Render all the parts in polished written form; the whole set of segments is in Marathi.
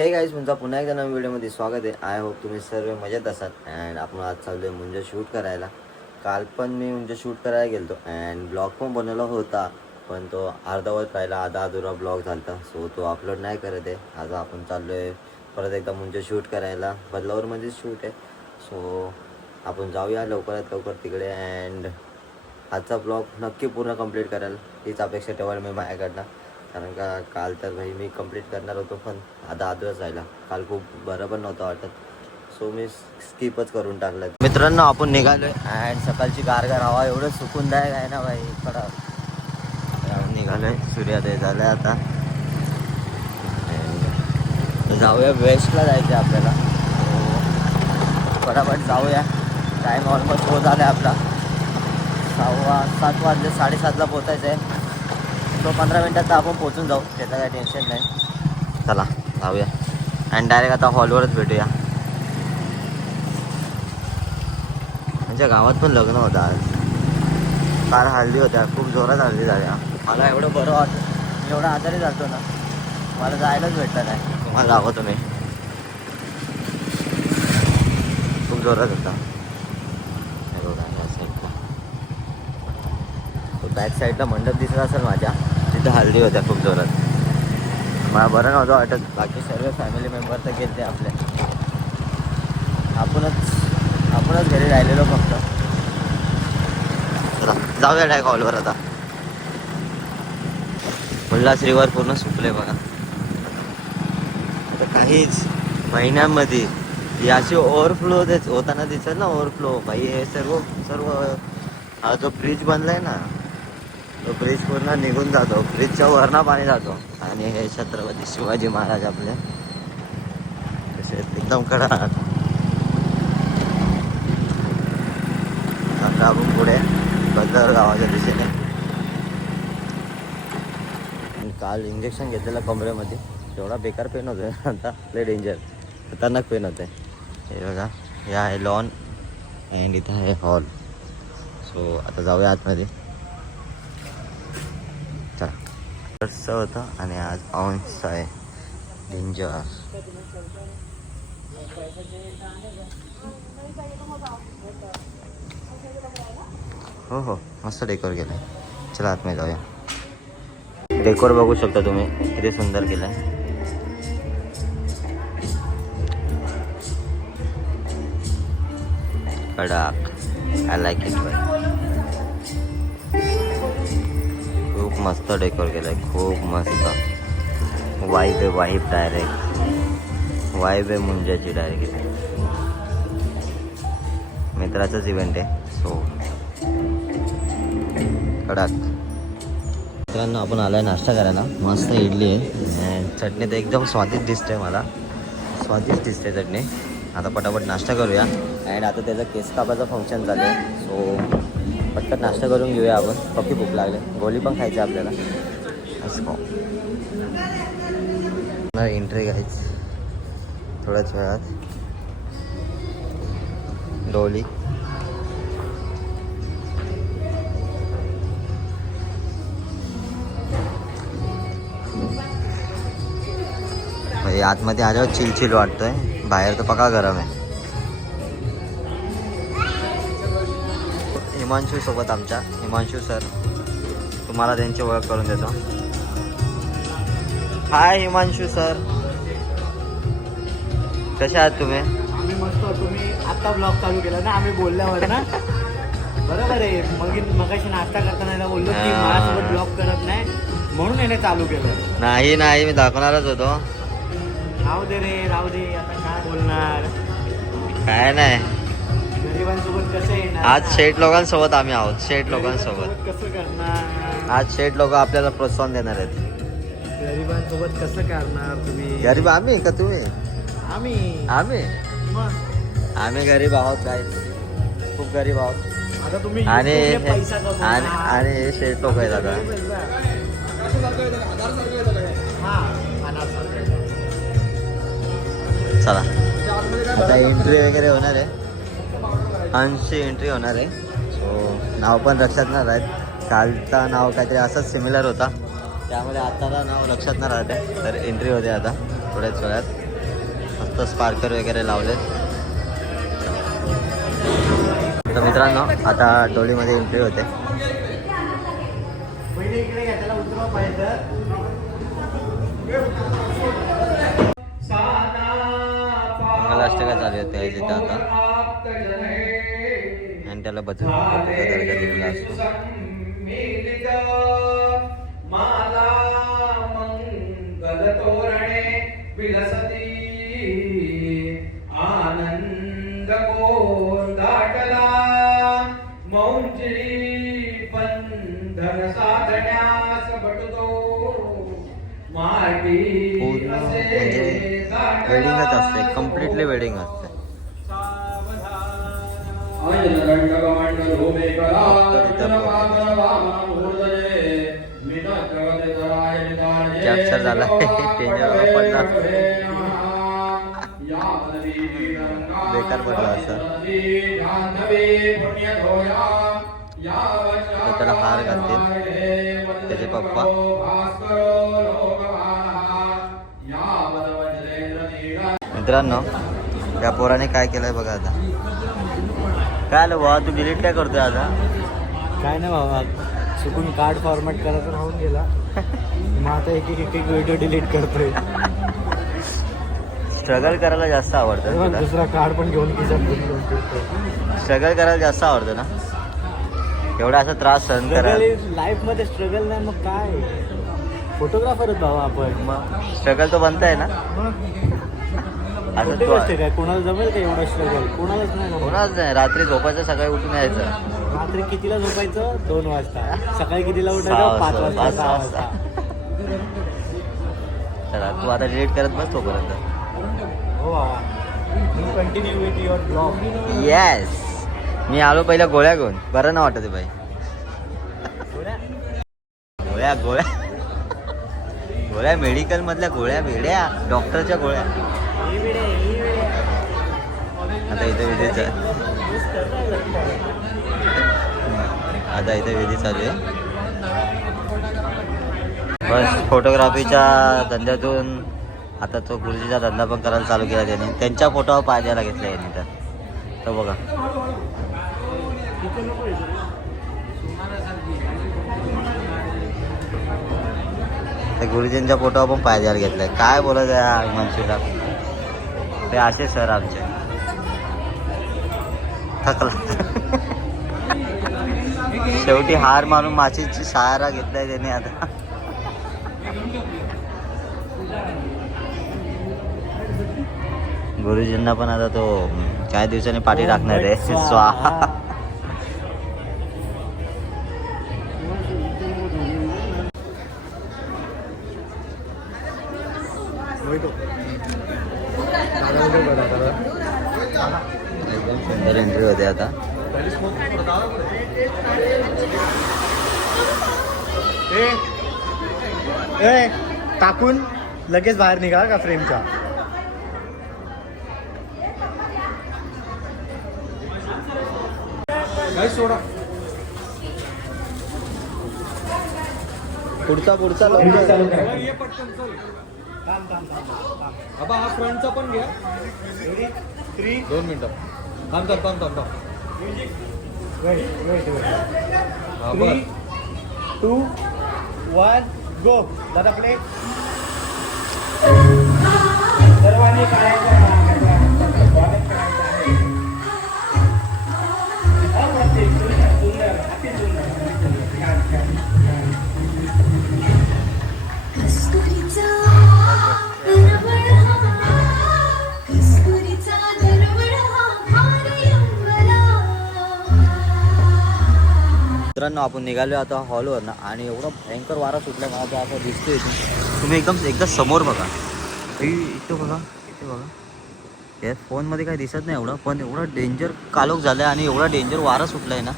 हे गाईज तुमचा पुन्हा एकदा नवीन व्हिडिओमध्ये स्वागत आहे. आय होप तुम्ही सर्व मजेत असाल. अँड आपण आज चाललो आहे मुंज शूट करायला. काल पण मी मुंज शूट करायला गेलो अँड ब्लॉग पण बनवला होता, पण तो अर्धवट राहिला, आधा अधुरा ब्लॉग झाला, सो तो अपलोड नाही करत आहे. आज आपण चाललो आहे परत एकदा मुंज शूट करायला. बदलावरमध्ये शूट आहे, सो आपण जाऊया लवकरात लवकर तिकडे. अँड आजचा ब्लॉग नक्की पूर्ण कंप्लीट कराल हीच अपेक्षा ठेवायला मी माझ्याकडनं, कारण का काल तर भाई मी कंप्लीट करणार होतो पण आधा अधूरच राहिला. काल खूप बरं पण नव्हतं वाटत, सो मी स्किपच करून टाकलं. मित्रांनो आपण निघालो आहे अँड सकाळची गारगार हवा एवढं सुकूनदायक आहे ना भाई. इकडं निघालो आहे, सूर्योदय झालं आहे आता. जाऊया वेस्टला जायचं आहे आपल्याला, फटाफट जाऊया. टाईम ऑलमोस्ट होत झाला आहे आपला. 7 वाजले, 7:30ला पोचायचं आहे. तो 15 मिनटात आपण पोचून जाऊ, त्याचं काही टेन्शन नाही. चला जाऊया अँड डायरेक्ट आता हॉलवरच भेटूया. त्यांच्या गावात पण लग्न होतं आज. फार हळदी होत्या, खूप जोरात हळदी झाल्या. मला एवढं बरं वाटतं, मी एवढा आजारी जातो ना, मला जायलाच भेटलं नाही. तुम्हाला दाखवतो मी, खूप जोरात होता. बॅक साईडला मंडप दिसत असेल माझ्या, तिथं हल्दी होत्या खूप जोरात. मला बरं नव्हतं वाटत, बाकी सर्व फॅमिली मेंबर तर गेले आपले. आपणच घरी राहिलेलो फक्त. चला जाऊया डायरेक्ट हॉलवर. आता उल्हास रिव्हर पूर्ण सुकले बघा. आता काहीच महिन्यांमध्ये याचे ओव्हरफ्लो होताना दिसत ना, ओव्हरफ्लो भाई. हे सर्व हा जो ब्रिज बनलाय ना, तो ब्रिज पूर्ण निघून जातो, ब्रिजच्या वरनं पाणी जातो. आणि हे छत्रपती शिवाजी महाराज आपले कसे एकदम कडक. आता आपण पुढे बदलावर गावाच्या दिशेने. काल इंजेक्शन घेतलेलं कमरेमध्ये, एवढा बेकार पेन होतोय आता, लय डेंजर खतरनाक पेन होते. हे बघा, हे आहे लॉन अँड इथं आहे हॉल. सो आता जाऊया आतमध्ये. कसं होतं आणि आज पाऊस आहे डेंजर. हो मस्त डेकोर केलं आहे. चला आतमध्ये जाऊया. डेकोर बघू शकता तुम्ही, किती सुंदर केलं आहे. कडक, आय लाईक इट. खूप मस्त डेकोर केलं आहे, खूप मस्त. वाईब आहे, वाईब डायरेक्ट वाईब आहे मुंजाची डायरेक्ट. मित्राचाच इव्हेंट आहे, सो कडक. मित्रांनो आपण आलाय नाश्ता करायला. मस्त इडली आहे अँड चटणी तर एकदम स्वादिष्ट दिसते, मला स्वादिष्ट दिसते चटणी. आता पटापट नाश्ता करूया. अँड आता त्याचं केस कापाचं फंक्शन झालं आहे, सो पटकन नाश्ता करून घेऊया आपण. पक्की भूक लागले, गोळी पण खायची आपल्याला. असं खाऊ एंट्री घ्यायची थोड्याच वेळात. डोली आतमध्ये आल्यावर चिल वाटतंय, बाहेर तर पक्का गरम आहे. हिमांशू सोबत आमच्या, हिमांशू सर, तुम्हाला त्यांची ओळख करून देतो. हाय हिमांशू सर, कसे आहात तुम्ही? आम्ही मस्त. तुम्ही आता ब्लॉग चालू केला ना आम्ही बोलल्यावर ना, बरोबर आहे. मगाशी नाश्ता करताना बोललो की माझ्यासोबत ब्लॉग करत नाही, म्हणून याने चालू केलं. नाही मी दाखवणारच होतो. राहू दे रे, राहू दे, आता काय बोलणार. काय नाही, गरिबांसोबत कसं येणार. आज शेठ लोकांसोबत आम्ही आहोत. शेठ लोकांसोबत कसं करणार. आज शेठ लोक आपल्याला प्रोत्साहन देणार आहेत. गरिबांसोबत कसं करणार तुम्ही. गरीब आम्ही का तुम्ही? आम्ही मग आम्ही गरीब आहोत, काय खूप गरीब आहोत. आता तुम्ही आणि पैसा कमवणार. आणि हे शेठ लोक आहेत आता. चला आता एंट्री वगैरे होणार आहे, अंशी एंट्री होणार आहे. सो नाव पण लक्षात नाही राहत. कालचा नाव काहीतरी असंच सिमिलर होता, त्यामुळे आताला नाव लक्षात नाही राहत आहे. तर एंट्री होते आता थोड्याच वेळात. मस्त स्पार्कर वगैरे लावले. तर मित्रांनो आता डोलीमध्ये एंट्री होते. पहिले इकडे घ्या, त्याला उतरवा पाहिजे. मंगलाष्टका चालू होते आहे तिथे आता आणि त्याला बचत दर्जा दिलेला असतो. माला मंगल तोरणे विलसती आनंद गोंदाटला मौंजी बंधन साधण्यास बटतो माटी पूर्ण म्हणजे वेडिंगच असते, कम्प्लिटली वेडिंग असते. कॅप्चर झाला टेंजर पडला, बेकार पडला असं. तर त्याला हार घालतील त्याचे पप्पा. मित्रांनो या पोराने काय केलंय बघा आता. काय आलं बाबा, तू डिलीट काय करतोय आता? काय नाही बाबा, चुकून कार्ड फॉर्मॅट करायचं राहून गेला. मग आता एक व्हिडिओ डिलीट करतोय. स्ट्रगल करायला जास्त आवडतं ना तुला? दुसरा कार्ड पण घेऊन खिशात. स्ट्रगल करायला जास्त आवडतं ना? एवढा असा त्रास सहन करायला. लाईफ मध्ये स्ट्रगल नाही मग काय, फोटोग्राफरच बाबा आपण. मग स्ट्रगल तो बनताय ना. आता कुठे तू गोष्ट काय, कोणाला जमेल का एवढा स्ट्रगल? कोणालाच नाही ना. कोणाच नाही. रात्री झोपायचं, सकाळी उठून यायचं. रात्री कितीला झोपायचं? 2 वाजता. सकाळी कितीला 6 उठायचं? 5 वाजता, वाजता, 6 6 वाजता. चला तू आता डिलीट करत बस तोपर्यंत. हो बाबा, continue with your blog. Yes, मी आलो पहिल्या गोळ्या घेऊन. बरं ना वाटत बाई. गोळ्या गोळ्या गोळ्या मेडिकल मधल्या गोळ्या वेड्या, डॉक्टरच्या गोळ्या. आता इथे विधी चालू आहे. बस फोटोग्राफीच्या धंद्यातून आता तो गुरुजीचा धंदा पण करायला चालू केला त्याने. त्यांच्या फोटोवर पाय द्यायला घेतला याने. तर बघा त्या गुरुजींच्या फोटोवर पण पाय द्यायला घेतलाय. काय बोलायचं या हिमांशूला, ते असे सर आमचे. थकला शेवटी हार मारून माचीची सहारा घेतलाय त्याने आता. गुरुजींना पण आता तो काही दिवसांनी पाठी टाकणार आहे. स्वाहा. एकदम सुंदर एंट्री होते आता. टाकून लगेच बाहेर निघा का फ्रेमच्या. पुढचा बाबा हा फ्रंटचा पण घ्या. 2 मिनिटं थांब. 3, 2, 1 गो. दादा प्ले. सर्वांनी करायचं मित्रांनो आपण निघालो आता हॉलवर ना. आणि एवढा भयंकर वारा सुटला मला तो असं दिसतोय. तुम्ही एकदा समोर बघा. इथे बघा. या फोनमध्ये काही दिसत नाही एवढं, पण एवढा डेंजर कालोख झालं आहे आणि एवढा डेंजर वारा सुटला आहे ना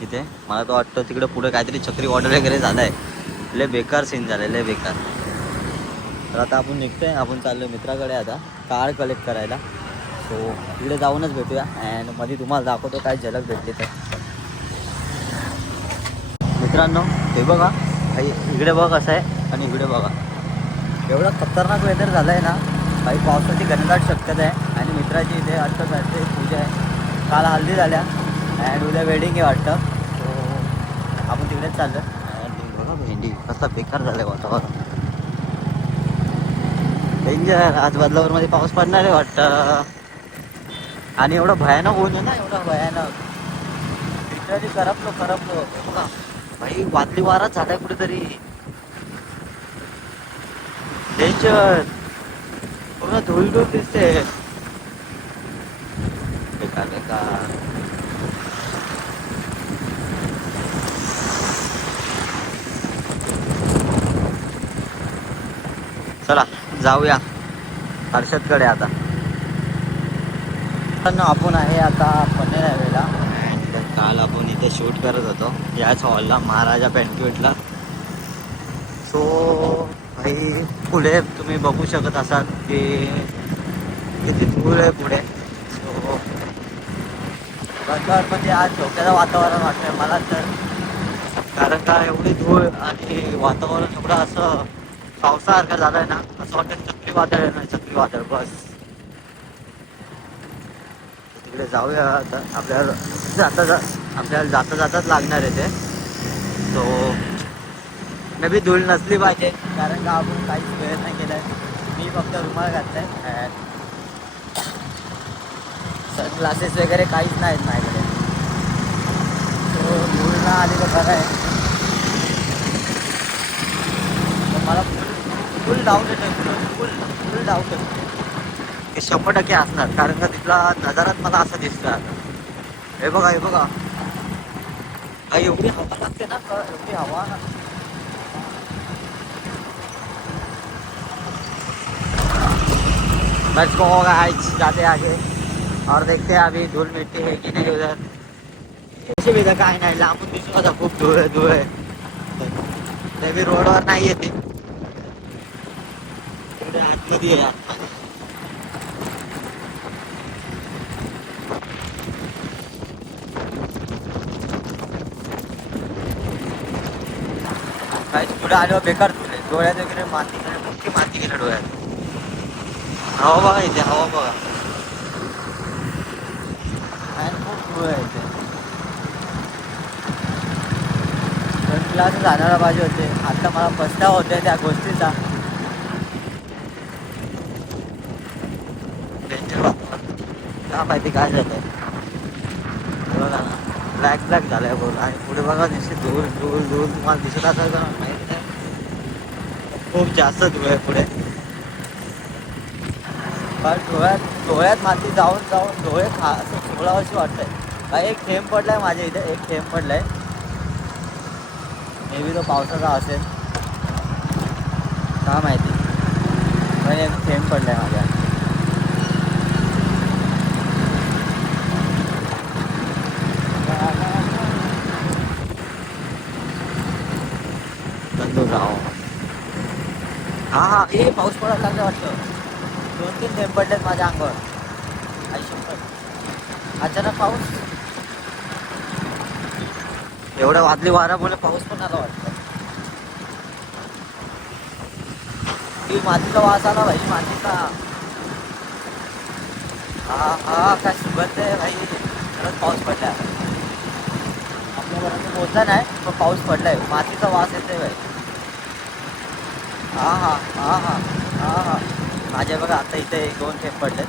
तिथे. मला तो वाटतं तिकडे पुढे काहीतरी चक्री ऑर्डर वगैरे झालं आहे. लय बेकार सीन झालं आहे, लय बेकार. तर आता आपण निघतोय. आपण चाललो मित्राकडे आता कार कलेक्ट करायला. सो तिकडे जाऊनच भेटूया. अँड मध्ये तुम्हाला दाखवतो काय झलक भेटते तर. मित्रांनो हे बघा, इकडे बघा कसं आहे आणि इकडे बघा. एवढा खतरनाक वेदर झालं आहे ना काही पावसाची घनदाट शक्यता आहे आणि मित्राची इथे अष्टसारखे पूजा आहे. काल हल्दी झाल्या अँड उद्या वेडिंग आहे वाटतं. सो आपण तिकडेच चाललो. अँड बघा भेंडी कसला बेकार झालं वातावरण. डेंजर. आज बदलापूरमध्ये पाऊस पडणार आहे वाटतं. आणि एवढं भयानक ऊन आहे ना, एवढं भयानक. लिटरली करपलो बघा भाई. वादळी वाराच झालाय कुठेतरी. डेंजर. पूर्ण धूळ दिसते. बेकार बेकार. चला जाऊया हर्षदकडे आता. आपण आहे आता पनवेल हायवेला. काल आपण इथे शूट करत होतो याच हॉलला, महाराजा बँक्वेटला. सो भाई पुढे तुम्ही बघू शकत असाल की किती धूळ आहे पुढे. सो म्हणजे आज धोक्याचं वातावरण वाटतंय मला तर. कारण का एवढी धूळ आणि वातावरण एवढं असं पावसासारखं झालंय ना, असं वाटतं चक्रीवादळ आहे ना, चक्रीवादळ. बस तिकडे जाऊया आता. आपल्याला जाता जाताच लागणार आहे ते. सो मे बी धूळ नसली पाहिजे कारण का आपण काहीच वेळ नाही केलाय. मी फक्त रुमाल घातलाय. सनग्लासेस वगैरे काहीच नाहीत माझ्याकडे. सो धूळ ना आली तर बरं आहे. तर मला फुल डाऊट येतो. फुल डाऊट येतो ते 100% असणार. कारण का तिथला नजारात मला असं दिसतं आता. हे बघा एवढी हवा लागते ना, एवढी हवा. बस को गाइस जाते आगे और देखते हैं अभी धूल मिट्टी है कि नहीं उधर. अशी विधा काय नाही, लांबून दिसू आता खूप धूळ आहे. ते बी रोडवर नाही येते, तिकडे आतमध्ये आहे. काही पुढे आल्यावर बेकार धुळे. डोळ्यात वगैरे माती मोठी माती गेल्या डोळ्यात. हवा बघा इथे, हवा बघा. खूप धूळ आहे इथे. क्लास जाणारा पाहिजे होते. आता मला पस्तावा होतोय त्या गोष्टीचा. का माहिती काय झालंय. बघा ना, ब्लॅक झालंय बोल. आणि पुढे बघा दिसते धूळ तुम्हाला दिसत असेल का माहिती नाही. खूप जास्त धूळ आहे पुढे. पण डोळ्यात माती जाऊन डोळे असं चोळावशी वाटतंय. काही एक थेंब पडलाय माझ्या इथे, एक थेंब पडलाय. मे बी तो पावसाचा असेल का माहिती, पण एक थेंब पडलाय माझ्या. हा हे पाऊस पडायला लागलं वाटतं. 2-3 थेंब पडलेत माझ्या अंगावर. अचानक पाऊस. एवढ्या वादळी वाऱ्यामुळे पाऊस पण आला वाटतं. ही मातीचा वास आला भाई, मातीचा. हा काय सुगंध आहे भाई. खरंच पाऊस पडलाय. आपल्यापर्यंत पोहोचला नाही पण पाऊस पडलाय. मातीचा वास येतोय भाई. हा माझ्या बघा आता इथे 2 थेंब पडलेत.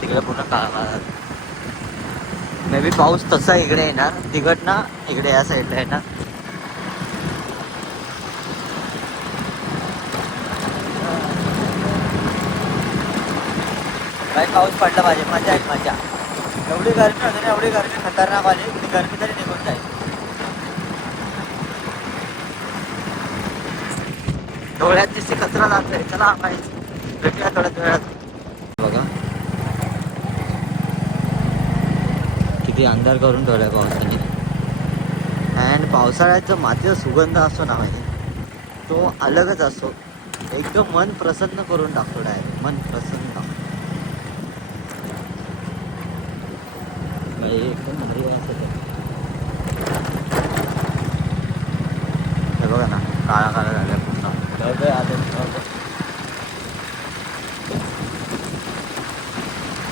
तिकडे पूर्ण काळा. मे बी पाऊस तसा इकडे येणार, तिकड ना इकडे या साईडला येणार. काही पाऊस पडला पाहिजे. मजा आहे मजा. एवढी गरमी होती ना, एवढी गरमी खतरनाक आली. ती गरमी तरी निघून जाईल. डोळ्यात दिसते कचरा लागतोय. चला भेटूया थोड्याच वेळात. बघा किती अंधार करून ठेवलाय पावसाने. अँड पावसाळ्याचा मातीचा सुगंध असतो ना माहिती, तो अलगच असतो. एकदम मन प्रसन्न करून टाकतो. डायरेक्ट मन प्रसन्न. भाई एकदम भारी वास येतो. हे बघा ना काळा काळा झाला पूर्ण.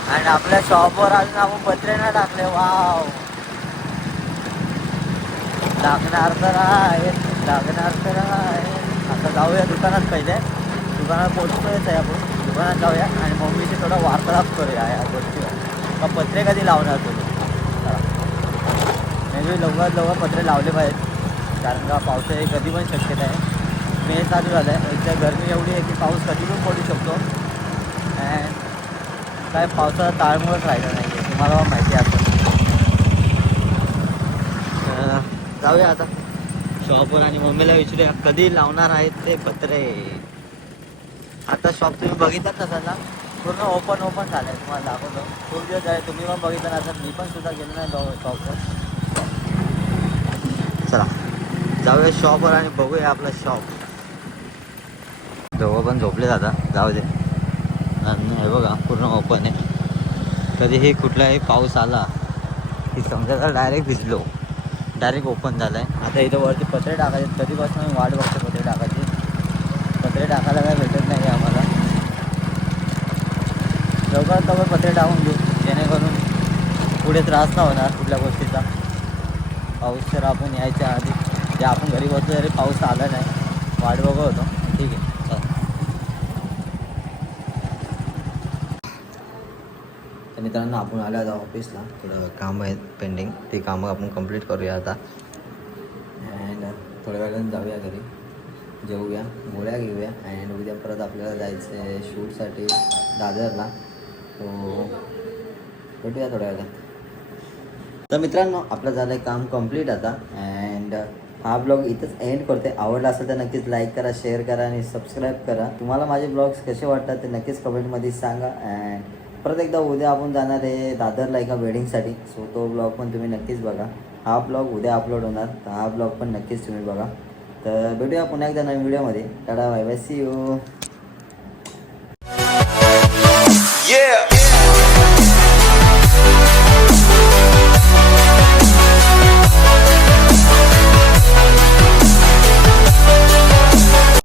आणि आपल्या शॉपवर अजून आपण पत्रे ना टाकले. वाव, लागणार तर आहे, लागणार तर आहे. आता जाऊया दुकानात पहिले. दुकानात पोहोचतोयच आहे आपण. दुकानात जाऊया आणि मम्मीशी थोडा वार्तालाप करूया या गोष्टीवर. का पत्रे कधी लावणार तुम्ही? म्हणजे लवकरात लवकर पत्रे लावले पाहिजेत, कारण का पावसाची कधी पण शक्यता आहे. मे चालू झालं आहे, एकदा गरमी एवढी आहे की पाऊस कधी पण पडू शकतो. अँड काय पावसाचा ताळमुळंच राहिलं नाही आहे, तुम्हाला माहिती आहे. जाऊया आता शॉपवर आणि मम्मीला विचारूया कधी लावणार आहेत ते पत्रे. आता शॉप तुम्ही बघितलात नसाल ना, पूर्ण ओपन झालं आहे. तुम्हाला दाखवतो. खूप दिवस आहे, तुम्ही पण बघितलं नसाल, मी पण सुद्धा गेलो नाही शॉपवर. चला जाऊया शॉपवर आणि बघूया आपलं शॉप. दोघं पण झोपले जाता, जाऊ दे. आणि हे बघा पूर्ण ओपन आहे. कधीही कुठलाही पाऊस आला की समजा डायरेक्ट भिजलो, डायरेक्ट ओपन झालं आहे. आता इथं वरती पत्रे टाकायचे, कधीपासून मी वाट बघतो पत्रे टाकायची. पत्रे टाकायला काय भेटत नाही आम्हाला. लवकरात लवकर पत्रे टाकून घेऊ, जेणेकरून पुढे त्रास नाही होणार कुठल्या गोष्टीचा. पाऊस तर आपण यायच्या आधी जे आपण घरी बसलो तरी पाऊस आला नाही, वाट बघत होतो. ठीक आहे, चला. तर मित्रांनो आपण आलो आता ऑफिसला. थोडं काम आहे पेंडिंग, ते कामं आपण कंप्लीट करूया आता. अँड थोड्या वेळानं जाऊया घरी, जेवूया, गोळ्या घेऊया. अँड उद्या परत आपल्याला जायचं आहे शूटसाठी दादरला. तो भेटूया थोड्या वेळात. तर मित्रांनो आपलं झालं आहे काम कंप्लीट आता. अँड हा ब्लॉग इथंच एंड करते. आवडला असेल तर नक्कीच लाईक करा, शेअर करा आणि सबस्क्राईब करा. तुम्हाला माझे ब्लॉग्स कसे वाटतात ते नक्कीच कमेंटमध्ये सांगा. अँड परत एकदा उद्या आपण जाणार आहे दादरला एका वेडिंगसाठी. सो तो ब्लॉग पण तुम्ही नक्कीच बघा. हा ब्लॉग उद्या अपलोड होणार, तर हा ब्लॉग पण नक्कीच तुम्ही बघा. तर भेटूया पुन्हा एकदा नवीन व्हिडिओमध्ये. Tata, bye bye, see you. Yeah.